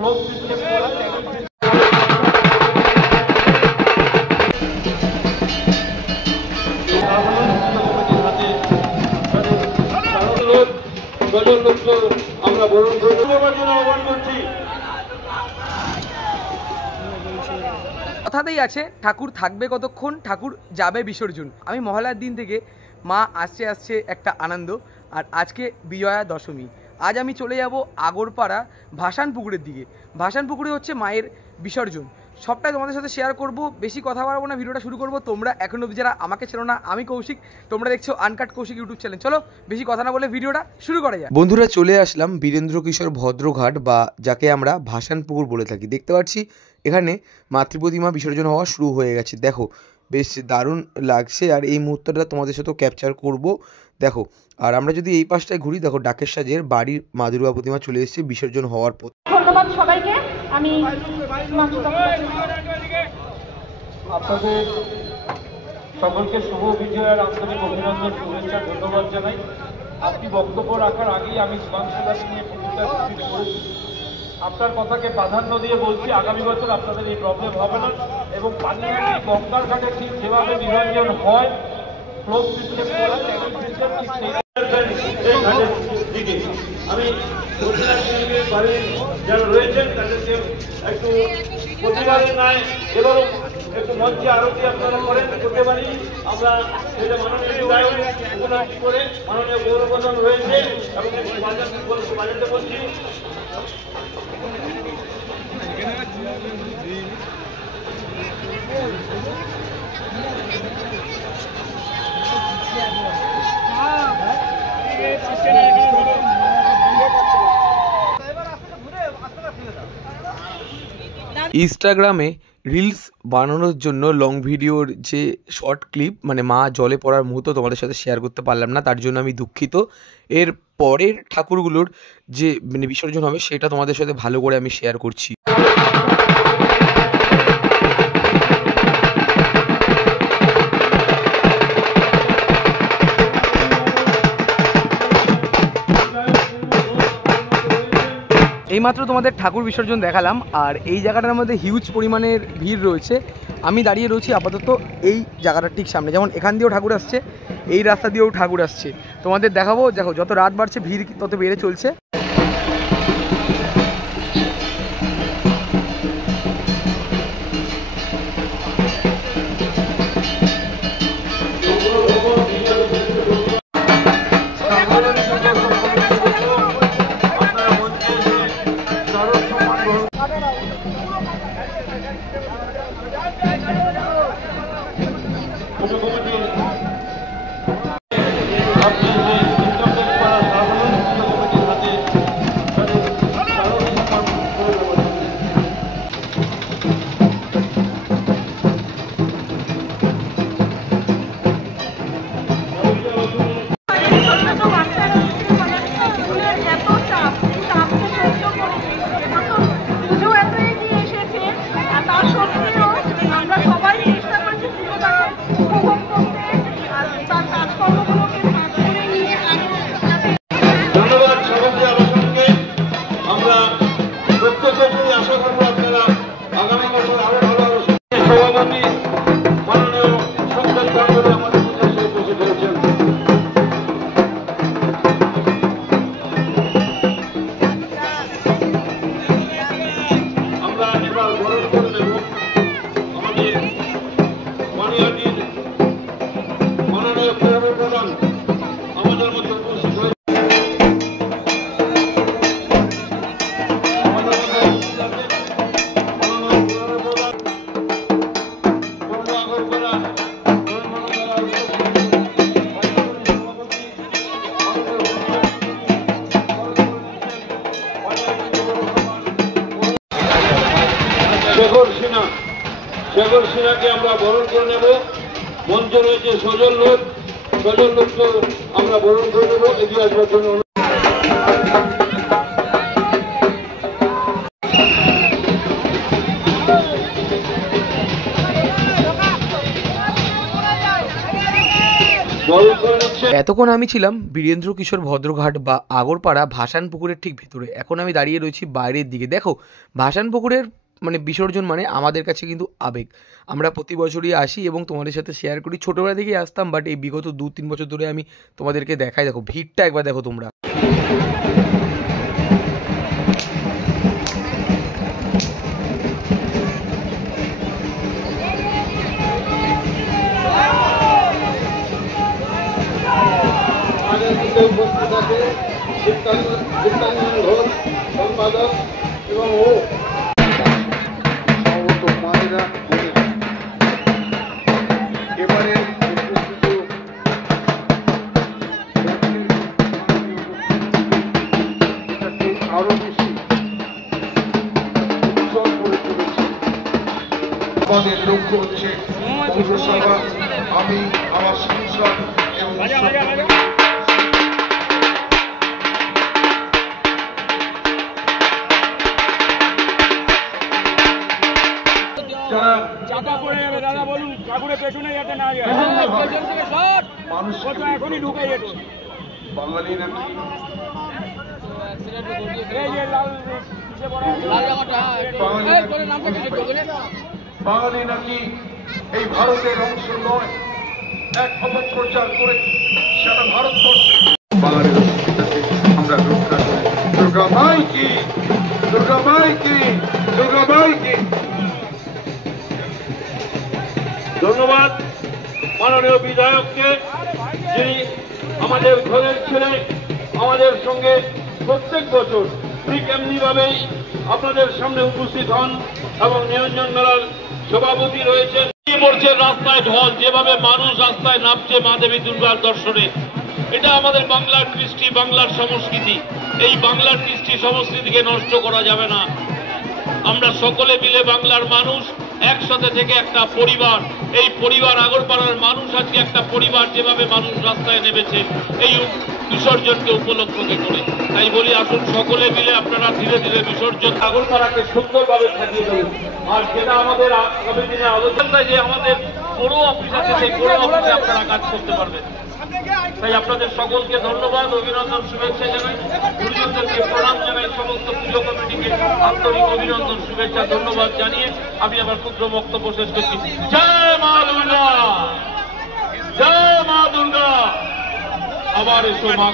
Flock system করা। আমরা বরণ করবার জন্য আহ্বান করছি। কথাতেই আছে ঠাকুর থাকবে কতক্ষণ, ঠাকুর যাবে বিসর্জন। আমি মহালয়ার দিন থেকে মা আসছে একটা আনন্দ। আর আজকে বিজয়া দশমী। আজ আমি চলে যাব আগরপাড়া ভাসান পুকুরের দিকে। ভাসান পুকুরে হচ্ছে মায়ের বিসর্জন। সবটাই তোমাদের সাথে শেয়ার করব। বেশি কথা বাড়াবো না, ভিডিওটা শুরু করব। তোমরা এখনো যারা আমাকে চেনো না, আমি কৌশিক, তোমরা দেখছো আনকাট কৌশিক ইউটিউব চ্যানেল। চলো বেশি কথা না বলে ভিডিওটা শুরু করা যায়। বন্ধুরা, চলে আসলাম বীরেন্দ্র কিশোর ভদ্রঘাট, বা যাকে আমরা ভাসান পুকুর বলে থাকি। দেখতে পাচ্ছি এখানে মাতৃপ্রতিমা বিসর্জন হওয়া শুরু হয়ে গেছে। দেখো বেশ দারুণ লাগছে, আর এই মুহূর্তটা তোমাদের সাথেও ক্যাপচার করব। দেখো, আর আমরা যদি এই পাশটায় ঘুরি, দেখো ডাকের সাজের বাড়ির মা দুর্গা প্রতিমা চলে এসেছে বিসর্জন হওয়ার পর। ধন্যবাদ সবাইকে। আমি আপনাদের সকলকে শুভ বিজয়ের আন্তরিক অভিনন্দন, শুভেচ্ছা, ধন্যবাদ জানাই। আপনি বক্তব্য রাখার আগেই আমি হিমাংশুদাকে নিয়ে কিছুটা রিসিভ করেছি। আপনার কথাকে প্রাধান্য দিয়ে বলছি, আগামী বছর আপনাদের এই প্রবলেম হবে না, এবং পানিহাটি গঙ্গার ঘাটে ঠিক যেভাবে নিরঞ্জন হয় ফ্লোক সিস্টেম করা, আমি বাড়ির যারা রয়েছেন তাদেরকে একটু প্রতিবারের নয় এবারও একটু মঞ্চে আরতি আপনারা করেন করতে পারি। আমরা সেটা মাননীয় বিধায়ক উপলব্ধি করে মাননীয় গৌরবর্ধন রয়েছে এবং বাজাতে বলছি। ইনস্টাগ্রামে রিলস বানানোর জন্য লং ভিডিওর যে শর্ট ক্লিপ, মানে মা জলে পড়ার মুহূর্ত তোমাদের সাথে শেয়ার করতে পারলাম না, তার জন্য আমি দুঃখিত। এর পরের ঠাকুরগুলোর যে মানে বিসর্জন হবে সেটা তোমাদের সাথে ভালো করে আমি শেয়ার করছি। এইমাত্র তোমাদের ঠাকুর বিসর্জন দেখালাম, আর এই জায়গাটার মধ্যে হিউজ পরিমাণের ভিড় রয়েছে। আমি দাঁড়িয়ে রয়েছি আপাতত এই জায়গাটার ঠিক সামনে। যেমন এখান দিয়েও ঠাকুর আসছে, এই রাস্তা দিয়েও ঠাকুর আসছে। তোমাদের দেখাবো। দেখো যত রাত বাড়ছে ভিড় তত বেড়ে চলছে। শেখর সিনহাকে আমরা বরণ করে নেব। মঞ্চে রয়েছে সজল লোককে আমরা বরণ করে নেব। এগিয়ে আসবার জন্য এতক্ষণ আমি ছিলাম বীরেন্দ্র কিশোর ভদ্রঘাট বা আগরপাড়া ভাসান পুকুরের ঠিক ভেতরে। এখন আমি দাঁড়িয়ে রয়েছি বাইরের দিকে। দেখো, ভাসান পুকুরের মানে বিসর্জন মানে আমাদের কাছে কিন্তু আবেগ। আমরা প্রতি বছরই আসি এবং তোমাদের সাথে শেয়ার করি। ছোটোবেলা থেকেই আসতাম, বাট এই বিগত 2-3 বছর ধরে আমি তোমাদেরকে দেখাই। দেখো ভিড়টা একবার দেখো তোমরা। উপস্থিত আছে ঘোষ সম্পাদক এবং সমস্ত মায়েরা এবারে আরো বেশি উজ্জ্বল করে তুলেছে। আমাদের লক্ষ্য হচ্ছে পৌরসভা, আমি আমার সংসদ এবং মানুষ এখনই ঢুকে যাচ্ছে। বাঙালি নাকি বাঙালি নাকি এই ভারতের অংশ নয়, এক অপপ্রচার করে সারা ভারতবর্ষে বাঙালির অস্তিত্বকে আমরা রক্ষা করি। দুর্গা মাই কি, দুর্গা মাই কি, দুর্গা মাই কি। ধন্যবাদ মাননীয় বিধায়ককে, যিনি আমাদের ঘরের ছেলে, আমাদের সঙ্গে প্রত্যেক বছর ঠিক এমনিভাবেই আপনাদের সামনে উপস্থিত হন এবং নিরঞ্জন মেলার সভাপতি রয়েছেন। পড়ছে রাস্তায় ঢল, যেভাবে মানুষ রাস্তায় নামছে মা দেবী দুর্গার দর্শনে, এটা আমাদের বাংলার কৃষ্টি, বাংলার সংস্কৃতি। এই বাংলার কৃষ্টি সংস্কৃতিকে নষ্ট করা যাবে না। আমরা সকলে মিলে বাংলার মানুষ একসাথে থেকে একটা পরিবার, এই পরিবার আগরপাড়ার মানুষ আজকে একটা পরিবার, যেভাবে মানুষ রাস্তায় নেমেছে এই বিসর্জনকে উপলক্ষকে করে। তাই বলি আসুন সকলে মিলে আপনারা ধীরে ধীরে বিসর্জন আগরপাড়াকে সুন্দরভাবে সাজিয়ে দেবেন। আর যেটা আমাদের আগামী দিনে আলোচনা, যে আমাদের বড় অফিস আছে, সেই বড় অফিসে আপনারা কাজ করতে পারবেন। তাই আপনাদের সকলকে ধন্যবাদ, অভিনন্দন, শুভেচ্ছা জানাই। গুরুজনদেরকে প্রণাম জানাই, সমস্ত পুজো কমিটিকে আন্তরিক অভিনন্দন, শুভেচ্ছা, ধন্যবাদ জানিয়ে আমি আবার ক্ষুদ্র বক্তব্য শেষ করছি। জয় মা দুর্গা, জয় মা দুর্গা। আবার এসো মা।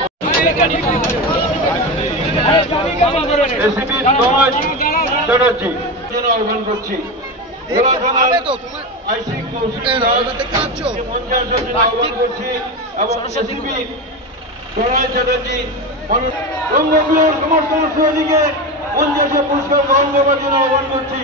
এসিপি নয় চ্যাটার্জি জন্য আহ্বান করছি। আইসি কৌশিকের আহ্বান করছি এবং এসিপি প্রণয় চ্যাটার্জি রঙ্গগুলোর সমর্থন সহযোগীকে মঞ্চে পুরস্কার গ্রহণ করবার জন্য আহ্বান করছি।